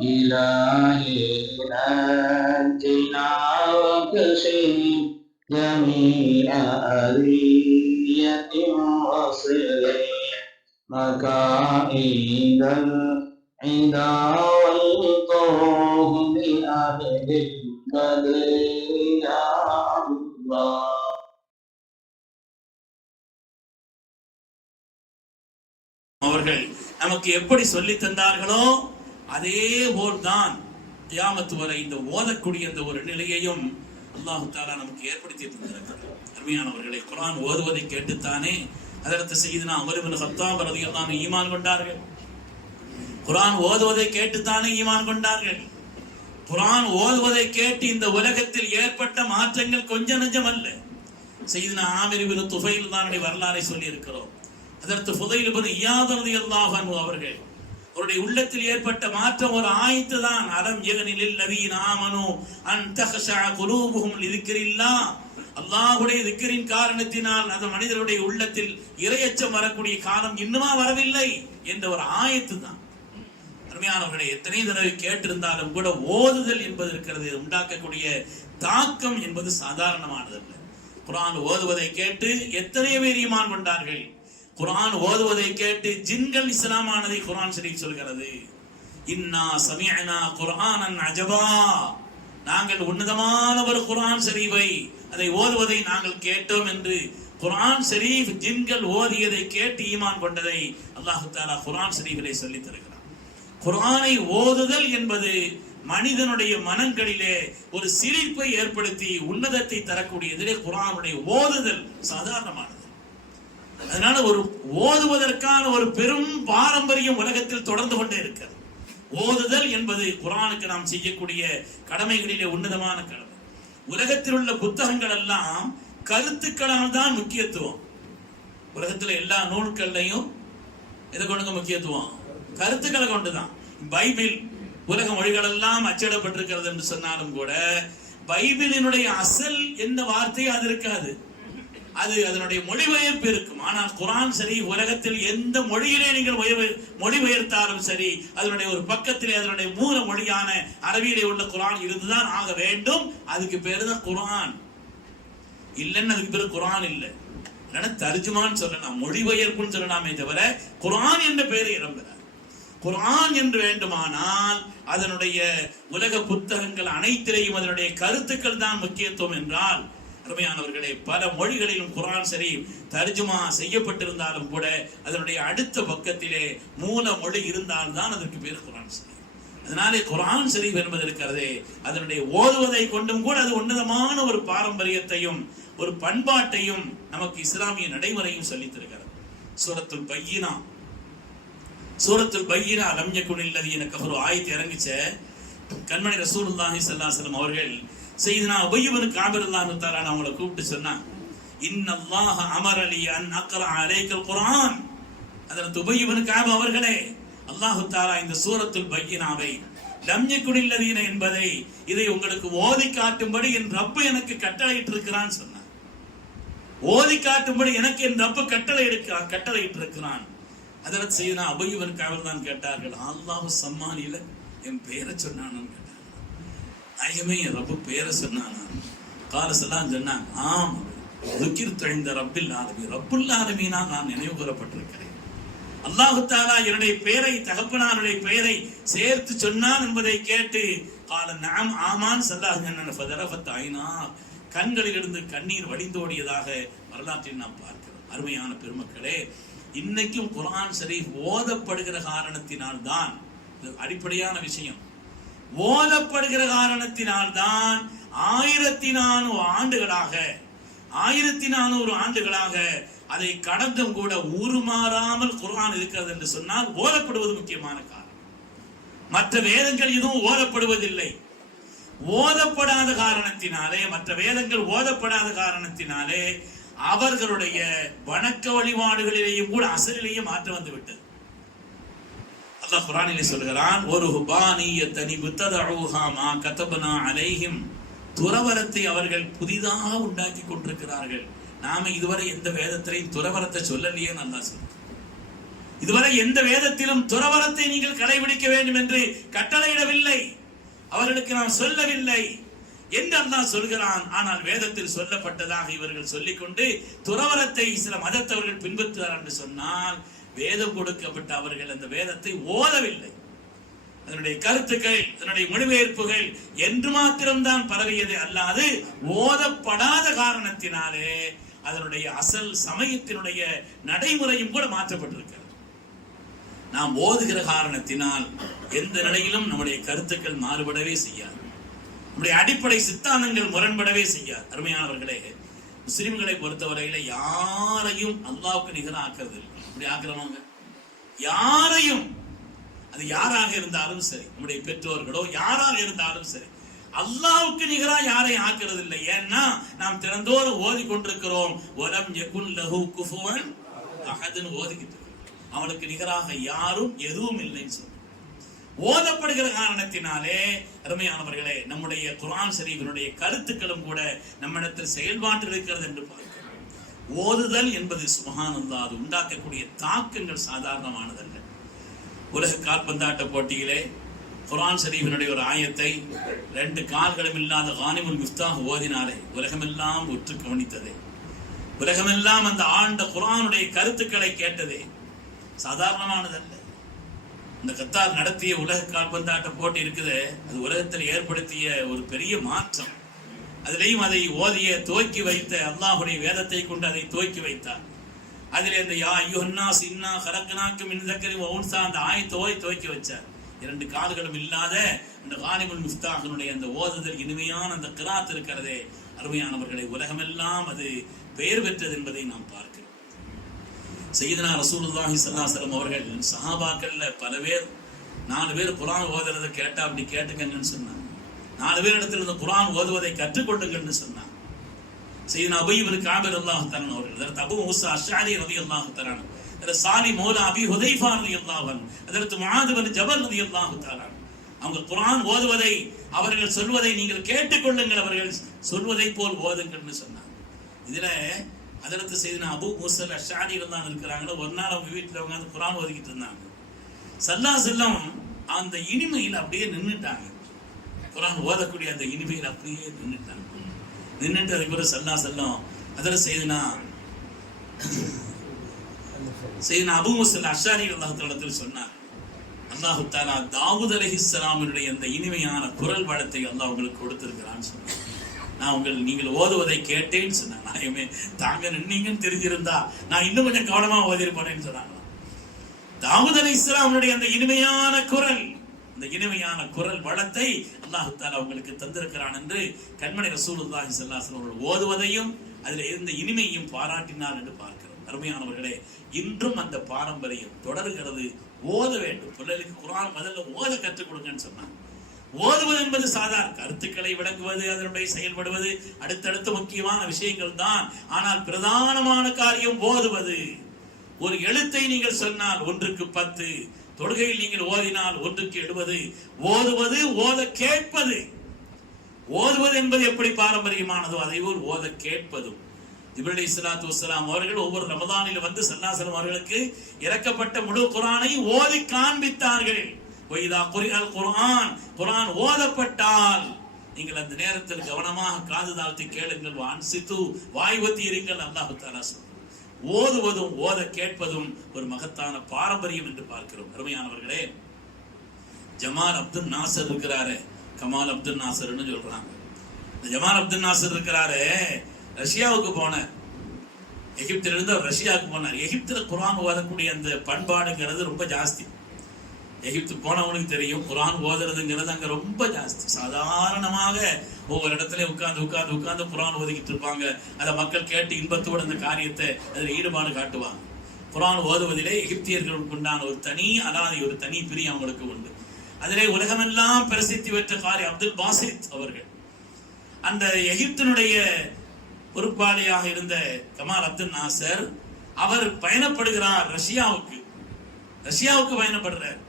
إلهي نجنا وكشف جميع أذية وصل مكائد العدا والطوف بأهل البدر يا الله. அவர்கள் நமக்கு எப்படி சொல்லி தந்தார்களோ அதே போல்தான் கியாமத்து வரை இந்த ஓதக்கூடிய அந்த ஒரு நிலையையும் அல்லாஹு தஆலா நமக்கு ஏற்படுத்தி தந்திருக்கிறார். அருமையானவர்களை, குர்ஆன் ஓதுவதை கேட்டுத்தானே ஹஜ்ரத் சய்யிதுனா உமர் இப்னு கத்தாப் ரலியல்லாஹு அன்ஹு ஈமான் கொண்டார்கள். குர்ஆன் ஓதுவதை கேட்டுத்தானே ஈமான் கொண்டார்கள். குர்ஆன் ஓதுவதை கேட்டு இந்த உலகத்தில் ஏற்பட்ட மாற்றங்கள் கொஞ்சம் நெஞ்சம் அல்ல. சய்யிதுனா ஆமிர் இப்னு துஃபைல் தானுடைய வரலாறை சொல்லி இருக்கிறோம். ஹஜ்ரத் ஃபுதைல் இப்னு இயாத் ரலியல்லாஹு அன்ஹு அவர்கள் அவருடைய உள்ளத்தில் ஏற்பட்ட மாற்றம் ஒரு ஆயத்து தான். அலம் யகனில் லதீன ஆமனு அன் தக்ஷா குலூபுஹும் லிذிக்ரில்லாஹ். அல்லாஹ்வுடைய திக்ரின் காரணத்தினால் அந்த மனிதருடைய உள்ளத்தில் இறையச்சம் வரக்கூடிய காலம் இன்னுமா வரவில்லை என்ற ஒரு ஆயத்து தான். அருமையானவர்களை, எத்தனை தடவை கேட்டிருந்தாலும் கூட ஓதுதல் என்பது இருக்கிறது, உண்டாக்கக்கூடிய தாக்கம் என்பது சாதாரணமானதல்ல. குர்ஆன் ஓதுவதை கேட்டு எத்தனை பேர் ஈமான் கொண்டார்கள். குர்ஆன் ஓதுவதை கேட்டு ஜின்கள் இஸ்லாமானதை குர்ஆன் ஷரீஃப் சொல்கிறது. இன்னா சமிஅனா குர்ஆனன் அஜபா, நாங்கள் உன்னதமான ஒரு குர்ஆன் ஷரீஃபை அதை ஓதுவதை நாங்கள் கேட்டோம் என்று குர்ஆன் ஷரீஃப் ஜின்கள் ஓதியதை கேட்டு ஈமான் கொண்டதை அல்லாஹ் தஆலா குர்ஆன் ஷரீஃபிலே சொல்லி தருகிறார். குர்ஆனை ஓதுதல் என்பது மனிதனுடைய மனங்களிலே ஒரு சிரிப்பை ஏற்படுத்தி உன்னதத்தை தரக்கூடியதிலே குர்ஆனுடைய ஓதுதல் சாதாரணமானது. அதனால ஒரு ஓதுவதற்கான ஒரு பெரும் பாரம்பரியம் உலகத்தில் தொடர்ந்து கொண்டே இருக்கிறது. ஓதுதல் என்பது குர்ஆனுக்கு நாம் செய்யக்கூடிய கடமைகளிலே உன்னதமான கடமை. உலகத்தில் உள்ள புத்தகங்கள் எல்லாம் கருத்துக்களால் தான் முக்கியத்துவம். உலகத்தில் எல்லா நூல்கள்லையும் எதை கொண்டு முக்கியத்துவம்? கருத்துக்களை கொண்டுதான். பைபிள் உலக மொழிகள் எல்லாம் அச்சிடப்பட்டிருக்கிறது என்று சொன்னாலும் கூட பைபிளினுடைய அசல் என்ன வார்த்தை அது இருக்காது, அது அதனுடைய மொழிபெயர்ப்பு இருக்கும். ஆனால் குர்ஆன் சரி, உலகத்தில் எந்த மொழியிலே நீங்கள் மொழிபெயர்த்தாலும் சரி, அதனுடைய ஒரு பக்கத்திலே அதனுடைய மூல மொழியான அரபியிலே உள்ள குர்ஆன் இருந்துதான் ஆக வேண்டும். அதுக்கு பேரு தான் குர்ஆன். இல்லைன்னு அதுக்கு பேரு குர்ஆன் இல்லை. இல்லைன்னா தர்ஜுமான்னு சொல்லலாம், மொழிபெயர்ப்புன்னு சொல்லலாமே தவிர குர்ஆன் என்ற பெயரை இடம்பெறாது. குர்ஆன் என்று வேண்டுமானால் அதனுடைய உலக புத்தகங்கள் அனைத்திலேயும் அதனுடைய கருத்துக்கள் தான் முக்கியத்துவம் என்றால், அருமையானவர்களே, பல மொழிகளிலும் குர்ஆன் ஷரீஃப் தர்ஜுமா செய்யப்பட்டிருந்தாலும் கூட அதனுடைய அடுத்த பக்கத்திலே மூல மொழி இருந்தால்தான் அதற்கு பேர் குர்ஆன் ஷரீஃப். அதனாலே குர்ஆன் ஷரீஃப் என்பது இருக்கிறதே, அதனுடைய ஓதுவதை கொண்டும் கூட அது உன்னதமான ஒரு பாரம்பரியத்தையும் ஒரு பண்பாட்டையும் நமக்கு இஸ்லாமிய நடைமுறையும் சொல்லித் தருகிறது. சூரத்துல் பையினா, சூரத்துல் பையினா லம் யகுனில் லதீன கஃபரு ஆயத்து இறங்கிச்ச கண்மணி ரசூலுல்லாஹி ஸல்லல்லாஹு அலைஹி வஸல்லம் அவர்கள் சையதுனா உபய் இப்னு கஅப் ரலியல்லாஹு தஆலா அவங்களை கூப்பிட்டு சொன்னாங்க, இன்னல்லாஹ அமரலி அன் அக்ரா அலைக்கல் குர்ஆன். ஹஜ்ரத் உபய் இப்னு கஅப் அவர்களே, அல்லாஹ் தஆலா இந்த சூரத்துல் பையினாவை லம் யகுனில் லதீன என்பதை இதை உங்களுக்கு ஓதி காட்டும்படி என் ரப்பு எனக்கு கட்டளையிட்டு இருக்கிறான் சொன்னார். ஓதி காட்டும்படி எனக்கு என் ரப்பு கட்டளையிட்டு இருக்கிறான். ஹஜ்ரத் சையதுனா உபய் இப்னு கஅப் தான் கேட்டார்கள், அல்லாஹ் சம்மானில என் பெயரை சொன்னான்னு கேட்டாங்க. நாயகமே, என் ரப்பு பெயரை சொன்னானா? காலசெல்லாம் சொன்னாங்க, ஆம், துக்கிர்து இன்த ரப்பில் ஆலமீன், ரப்புல் ஆலமீனால் நான் நினைவு கூறப்பட்டிருக்கிறேன். அல்லாஹ் தஆலா என்னுடைய பெயரை, தகப்பனாருடைய பெயரை சேர்த்து சொன்னான் என்பதை கேட்டு கால நஅம் ஆமான் ஸல்லல்லாஹு ஃபதரஃபத் ஐனா, கண்களிலிருந்து கண்ணீர் வடிந்தோடியதாக வரலாற்றில் நாம் பார்க்கிறோம். அருமையான பெருமக்களே, இன்னைக்கும் குர்ஆன் ஷரீஃப் ஓதப்படுகிற காரணத்தினால் தான், அடிப்படையான விஷயம், ஓதப்படுகிற காரணத்தினால் தான் 1400 ஆண்டுகளாக அதை கடந்தும் கூட உருமாறாமல் குர்ஆன் இருக்கிறது என்று சொன்னால் ஓதப்படுவது முக்கியமான காரணம். மற்ற வேதங்கள் எதுவும் ஓதப்படுவதில்லை. ஓதப்படாத காரணத்தினாலே, மற்ற வேதங்கள் ஓதப்படாத காரணத்தினாலே அவர்களுடைய வணக்க வழிபாடுகளிலேயும் கூட அசலிலேயே மாற்றம் வந்து விட்டது. அல்லாஹ் குர்ஆனிலே சொல்கிறான், ஒரு ஹுபானியத்தனி புத்ததஊஹா மா கதபனா அலைஹிம், துறவரத்தை அவர்கள் புதிதாக உண்டாக்கி கொண்டிருக்கிறார்கள். நாம இதுவரை எந்த வேதத்திலையும் துறவரத்தை சொல்லலையே. நல்லா சொல்லுங்க, இதுவரை எந்த வேதத்திலும் துறவரத்தை நீங்கள் கடைபிடிக்க வேண்டும் என்று கட்டளையிடவில்லை, அவர்களுக்கு நாம் சொல்லவில்லை என்று அல்லாஹ் சொல்கிறான். ஆனால் வேதத்தில் சொல்லப்பட்டதாக இவர்கள் சொல்லிக்கொண்டு துறவரத்தை சில மதத்தவர்கள் பின்பற்றுவார் என்று சொன்னால், வேதம் கொடுக்கப்பட்ட அவர்கள் அந்த வேதத்தை ஓதவில்லை. அதனுடைய கருத்துக்கள், அதனுடைய மொழிபெயர்ப்புகள் என்று மாத்திரம்தான் பரவியது அல்லாது ஓதப்படாத காரணத்தினாலே அதனுடைய அசல் சமயத்தினுடைய நடைமுறையும் கூட மாற்றப்பட்டிருக்கிறது. நாம் ஓதுகிற காரணத்தினால் எந்த நிலையிலும் நம்முடைய கருத்துக்கள் மாறுபடவே செய்யாது, நம்முடைய அடிப்படை சித்தாந்தங்கள் முரண்படவே செய்யாது. அருமையானவர்களே, முஸ்லிம்களை பொறுத்தவரையில யாரையும் அல்லாஹ்வுக்கு நிகராக ஆக்குறது இல்லை. அப்படி ஆக்குறவங்க யாரையும், அது யாராக இருந்தாலும் சரி, நம்முடைய பெற்றோர்களோ யாராக இருந்தாலும் சரி, அல்லாஹ்வுக்கு நிகரா யாரையும் ஆக்குறது இல்லை. ஏன்னா நாம் திறந்தோறும் ஓதி கொண்டிருக்கிறோம், வலம் யகுன் லஹு குஃபுவன் அஹத்னு ஓதிக்கிட்டு, அவனுக்கு நிகராக யாரும் எதுவும் இல்லைன்னு சொல்றோம். ஓதப்படுகிற காரணத்தினாலே அருமையானவர்களே, நம்முடைய குர்ஆன் ஷரீஃபினுடைய கருத்துக்களும் கூட நம்மிடத்தில் செயல்பாட்டில் இருக்கிறது என்று பார்க்கிறோம். ஓதுதல் என்பது சுப்ஹானல்லாஹ், அது உண்டாக்கக்கூடிய தாக்கங்கள் சாதாரணமானதல்ல. உலக கால்பந்தாட்ட போட்டியிலே குர்ஆன் ஷரீஃபினுடைய ஒரு ஆயத்தை 2 கால்களும் இல்லாத கானிமுல் மிஃப்தாஹ் ஓதினாலே உலகமெல்லாம் உற்று கவனித்ததே, உலகமெல்லாம் அந்த ஆண்ட குர்ஆனுடைய கருத்துக்களை கேட்டதே, சாதாரணமானதல்ல. இந்த கத்தார் நடத்திய உலக கால்பந்தாட்ட போட்டி இருக்குது, அது உலகத்தில் ஏற்படுத்திய ஒரு பெரிய மாற்றம். அதிலேயும் அதை ஓதிய துவக்கி வைத்த அல்லாஹ்வுடைய வேதத்தை கொண்டு அதை துவக்கி வைத்தார். அதிலே இந்த யா அய்யுஹன்னாஸ் இன்னா கலக்னாக்கும் மின் ذكر وانثى அந்த ஆயத்தை துவக்கி வச்சார். 2 கால்களும் இல்லாத அந்த கானிமுல் மிஃப்தாஹினுடைய அந்த ஓதுதல், இனிமையான அந்த கிராத் இருக்கிறதே, அருமையானவர்களை, உலகமெல்லாம் அது பெயர் பெற்றது என்பதை நாம் பார்க்கிறோம். சையதுனா ரசூலுல்லாஹி ஸல்லல்லாஹு அலைஹி வஸல்லம் அவர்கள் சஹாபாக்கள்ல பல பேர் 4 பேர் குர்ஆன் ஓதுறதை கேட்டா அப்படி கேட்டுக்கங்கன்னு சொன்னாங்க. 4 பேர் இடத்துல இந்த குர்ஆன் ஓதுவதை கற்றுக்கொள்ளுங்கன்னு சொன்னாங்க. சையதுனா உபய் இப்னு கஅப் ரலியல்லாஹு தஆலா அவர்கள், ஹஜ்ரத் அபூ மூஸா அஷ்அரி ரலியல்லாஹு தஆலா, ஹஜ்ரத் சாலி மௌலா அபி ஹுதைஃபா ரலியல்லாஹு அன்ஹு, ஹஜ்ரத் முஆத் இப்னு ஜபல் ரலியல்லாஹு தஆலா, அவங்க குர்ஆன் ஓதுவதை, அவர்கள் சொல்வதை நீங்கள் கேட்டுக்கொள்ளுங்கள், அவர்கள் சொல்வதை போல் ஓதுங்கள்னு சொன்னாங்க. இதுல ஹஜ்ரத் சையதுனா அபூ மூஸா அஷ்அரி ரலியல்லாஹு இருக்கிறாங்க. ஒரு நாள் அவங்க வீட்டுல உட்கார்ந்து குர்ஆன் ஓதிக்கிட்டு இருந்தாங்க. ஸல்லல்லாஹு அலைஹி வஸல்லம் அந்த இனிமையில் அப்படியே நின்னுட்டாங்க. குர்ஆன் ஓதக்கூடிய அந்த இனிமையில் அப்படியே நின்னுட்டாங்க. நின்னுட்டு அதுக்கு பிறகு ஸல்லல்லாஹு அலைஹி வஸல்லம் ஹஜ்ரத் சையதுனா அபூ மூஸா அஷ்அரி ரலியல்லாஹு தஆலா சொன்னார், அல்லாஹ் தஆலா தாவூத் அலைஹிஸ்ஸலாமினுடைய அந்த இனிமையான குரல் வளத்தை அல்லாஹ் உங்களுக்கு கொடுத்திருக்கிறான்னு சொன்னார். நீங்கள் ஓதுவதை கேட்டேன்னு சொன்னாங்க. நாயமே, தாங்க நின்னீங்கன்னு தெரிஞ்சிருந்தா நான் இன்னும் கொஞ்சம் கவனமா ஓதிருப்பேன்னு சொன்னாங்க. தாவூத் அலைஹிஸ்ஸலாமுடைய அந்த இனிமையான குரல், இந்த இனிமையான குரல் வளத்தை அல்லாஹ் தஆலா உங்களுக்கு தந்திருக்கிறான் என்று கண்மணி ரசூலுல்லாஹி ஸல்லல்லாஹு அலைஹி வஸல்லம் ஓதுவதையும் அதில் இருந்த இனிமையும் பாராட்டினார் என்று பார்க்கிறோம். அருமையானவர்களே, இன்றும் அந்த பாரம்பரியம் தொடர்கிறது. ஓத வேண்டும். பிள்ளைகளுக்கு குர்ஆன் முதல்ல ஓத கற்றுக் கொடுங்கன்னு சொன்னாங்க. ஓதுவது என்பது சாதாரண கருத்துக்களை விளங்குவது, அதனுடைய செயல்படுவது அடுத்தடுத்த முக்கியமான விஷயங்கள் தான். ஆனால் பிரதானமான காரியம் ஓதுவது. ஒரு எழுத்தை நீங்கள் சொன்னால் 1க்கு 10, தொழுகையில் நீங்கள் ஓதினால் 1க்கு 70. ஓதுவது, ஓத கேட்பது. ஓதுவது என்பது எப்படி பாரம்பரியமானதோ அதே போல் ஓத கேட்பதும். ஜிப்ரீல் அலைஹிஸ்ஸலாத்து வஸ்ஸலாம் அவர்கள் ஒவ்வொரு ரமதானில் வந்து ஸல்லல்லாஹு அலைஹி வஸல்லம் அவர்களுக்கு இறக்கப்பட்ட முழு குர்ஆனை ஓதி காண்பித்தார்கள். வைதா குரிஅல் குர்ஆன், குர்ஆன் ஓதப்பட்டால் நீங்கள் அந்த நேரத்தில் கவனமாக காது தாழ்த்தி கேளுங்கள், வான்சித்து வாய்வத்தி இருங்கள். அல்லாஹ் தஆலா சொல்றார். ஓதுவதும் ஓத கேட்பதும் ஒரு மகத்தான பாரம்பரியம் என்று பார்க்கிறோம். அருமையானவர்களே, ஜமால் அப்துல் நாசர் இருக்கிறாரு, கமால் அப்துல் நாசர்னு சொல்றாங்க. இந்த ஜமால் அப்துல் நாசர் இருக்கிறாரு, ரஷ்யாவுக்கு போனார். எகிப்திலிருந்து அவர் ரஷ்யாவுக்கு போனார். எகிப்துல குர்ஆன் ஓதக்கூடிய அந்த பண்பாடுங்கிறது ரொம்ப ஜாஸ்தி. எகிப்து போனவனுக்கு தெரியும், குர்ஆன் ஓதுறதுங்கிறது அங்க ரொம்ப ஜாஸ்தி. சாதாரணமாக ஒவ்வொரு இடத்துல உட்கார்ந்து குர்ஆன் ஓதிக்கிட்டு இருப்பாங்க. அதை மக்கள் கேட்டு இன்பத்தோடு அந்த காரியத்தை அதில் ஈடுபாடு காட்டுவாங்க. குர்ஆன் ஓதுவதிலே எகிப்தியர்களுக்கு உண்டான ஒரு தனி அலாதி, ஒரு தனி பிரியம் அவங்களுக்கு உண்டு. அதிலே உலகமெல்லாம் பிரசித்தி பெற்ற காரி அப்துல் பாசித் அவர்கள், அந்த எகிப்தினுடைய பொறுப்பாளியாக இருந்த கமால் அப்துல் நாசர், அவர் பயணப்படுகிறார் ரஷ்யாவுக்கு பயணப்படுறார்.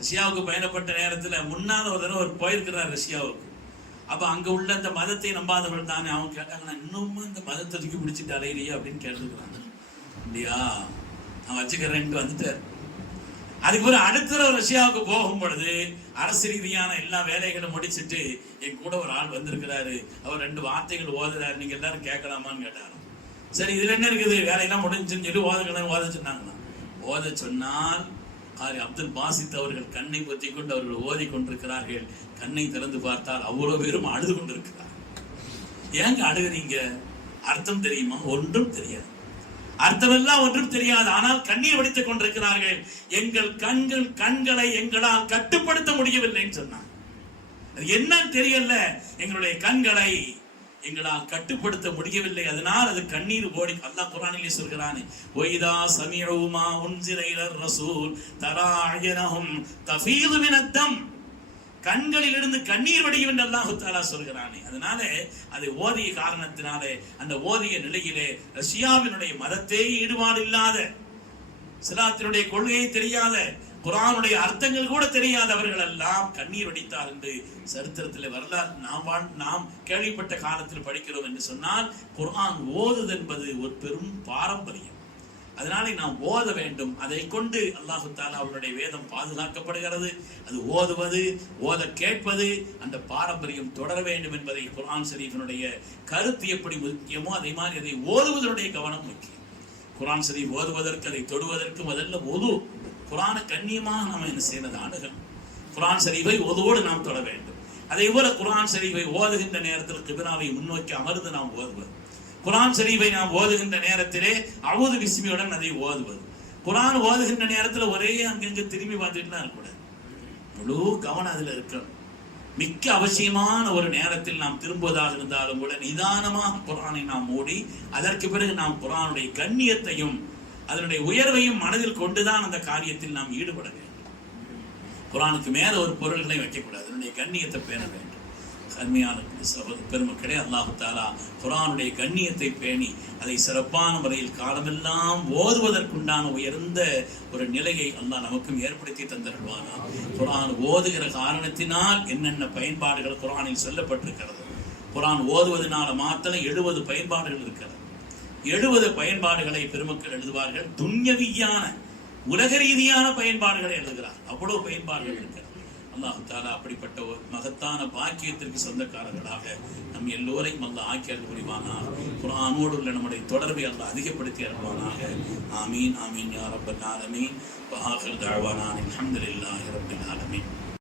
ரஷ்யாவுக்கு பயணப்பட்ட நேரத்தில் முன்னால ஒரு தடவை அவர் போயிருக்கிறார் ரஷ்யாவுக்கு. அப்ப அங்க உள்ள அந்த மதத்தை நம்பாதவர்கள் தானே, அவங்க கேட்டாங்கன்னா இன்னும் இந்த மதத்தை தூக்கி பிடிச்சிட்டு அலையிலையே அப்படின்னு கேட்டுக்கிறாங்க. இல்லையா, நான் வச்சுக்கிறேன்ட்டு வந்துட்டார். அதுக்கு ஒரு அடுத்த ரஷ்யாவுக்கு போகும் பொழுது அரசு ரீதியான எல்லா வேலைகளும் முடிச்சுட்டு என் கூட ஒரு ஆள் வந்திருக்கிறாரு, அவர் 2 வார்த்தைகள் ஓதுறாரு, நீங்க எல்லாரும் கேட்கலாமான்னு கேட்டாரு. சரி இதுல என்ன இருக்குது, வேலையெல்லாம் முடிஞ்சுன்னு சொல்லி ஓத சொன்னாங்களா. ஓத சொன்னால் அப்துல் பாசித் அவர்கள் கண்ணை பொத்தி கொண்டு அவர்கள் ஓதி கொண்டிருக்கிறார்கள். கண்ணை திறந்து பார்த்தால் அவ்வளவு பேரும் அழுது கொண்டிருக்கிறார். ஏங்க அழுகுறீங்க? அர்த்தம் தெரியுமா? ஒன்றும் தெரியாது. அர்த்தமெல்லாம் ஒன்றும் தெரியாது. ஆனால் கண்ணீர் வடித்துக் கொண்டிருக்கிறார்கள். எங்கள் கண்களை எங்களால் கட்டுப்படுத்த முடியவில்லைன்னு சொன்னாங்க. அது என்னன்னு தெரியல, எங்களுடைய கண்களை எங்களால் கட்டுப்படுத்த முடியவில்லை, அதனால் அது கண்ணீர் ஓடி. அல்லாஹ் குர்ஆனிலே சொல்கிறானே, ஒய்தா சமிஉமா உன்சில இலர் ரசூல் தரா அயனஹும் தஃபீது மினத்தம், கண்களில் இருந்து கண்ணீர் வடியும் என்று அல்லாஹ் தஆலா சொல்கிறானே. அதனால அதை ஓதிய காரணத்தினாலே அந்த ஓதிய நிலையிலே ரஷ்யாவினுடைய மதத்தை ஈடுபாடு இல்லாத, இஸ்லாத்தினுடைய கொள்கையை தெரியாத, குர்ஆனுடைய அர்த்தங்கள் கூட தெரியாதவர்கள் எல்லாம் கண்ணீர் வடித்தார் என்று சரித்திரத்தில் வரலாறு நாம் கேள்விப்பட்ட காலத்தில் படிக்கிறோம் என்று சொன்னால், குர்ஆன் ஓதுது என்பது ஒரு பெரும் பாரம்பரியம். அதனாலே நாம் ஓத வேண்டும். அதை கொண்டு அல்லாஹு தஆலா அவருடைய வேதம் பாதுகாக்கப்படுகிறது. அது ஓதுவது, ஓத கேட்பது, அந்த பாரம்பரியம் தொடர வேண்டும் என்பதை குர்ஆன் ஷரீஃபினுடைய கருத்து எப்படி முக்கியமோ அதே மாதிரி அதை ஓதுவதனுடைய கவனம் முக்கியம். குர்ஆன் ஷரீஃப் ஓதுவதற்கு, அதை தொடுவதற்கு முதல்ல ஒது, குர்ஆனை கண்ணியமாக நாம் என்ன செய்யறது, அணுகணும். குர்ஆன் ஷரீஃபை ஓதோடு நாம் தொட வேண்டும். அதே போல குர்ஆன் ஷரீஃபை ஓதுகின்ற நேரத்தில் கிபிலாவை முன்னோக்கி அமர்ந்து நாம் ஓதுவது, குர்ஆன் ஷரீஃபை நாம் ஓதுகின்ற நேரத்திலே அஊது பிஸ்மியுடன் அதை ஓதுவது, குர்ஆன் ஓதுகின்ற நேரத்தில் ஒரே அங்கங்க திரும்பி பார்த்துட்டுலாம் இருக்கக்கூடாது. முழு கவனம் அதில் இருக்கணும். மிக்க அவசியமான ஒரு நேரத்தில் நாம் திரும்புவதாக இருந்தாலும் கூட நிதானமாக குர்ஆனை நாம் மூடி அதற்கு பிறகு நாம் குர்ஆனுடைய கண்ணியத்தையும் அதனுடைய உயர்வையும் மனதில் கொண்டுதான் அந்த காரியத்தில் நாம் ஈடுபட வேண்டும். குர்ஆனுக்கு மேல ஒரு பொருள்களை வைக்கக்கூடாது, அதனுடைய கண்ணியத்தை பேண வேண்டும். அருமையான பெருமக்களே, அல்லாஹு தஆலா குர்ஆனுடைய கண்ணியத்தை பேணி அதை சிறப்பான முறையில் காலமெல்லாம் ஓதுவதற்குண்டான உயர்ந்த ஒரு நிலையை அல்லாஹ் நமக்கும் ஏற்படுத்தி தந்தருள்வானா. குர்ஆன் ஓதுகிற காரணத்தினால் என்னென்ன பயன்பாடுகள் குர்ஆனில் சொல்லப்பட்டிருக்கிறது. குர்ஆன் ஓதுவதனால மாத்திரம் 70 பயன்பாடுகள் இருக்கிறது. 70 பயன்பாடுகளை பெருமக்கள் எழுதுவார்கள். துன்யவியான உலக ரீதியான பயன்பாடுகளை எழுதுகிறார். அவ்வளவு பயன்பாடுகள் இருக்கிறது. அல்லாஹ் தஆலா அப்படிப்பட்ட ஒரு மகத்தான பாக்கியத்திற்கு சொந்தக்காரர்களாக நம் எல்லோரையும் அல்லாஹ் ஆக்கி அருள் புரிவானாக. குர்ஆனோடு உள்ள நம்முடைய தொடர்பை அல்லாஹ் அதிகப்படுத்தி அருள்வானாக. ஆமீன் ஆமீன் யா ரப்பல் ஆலமீன். வ ஆகிரு தஅவானா அல்ஹம்துலில்லாஹி ரப்பில் ஆலமீன்.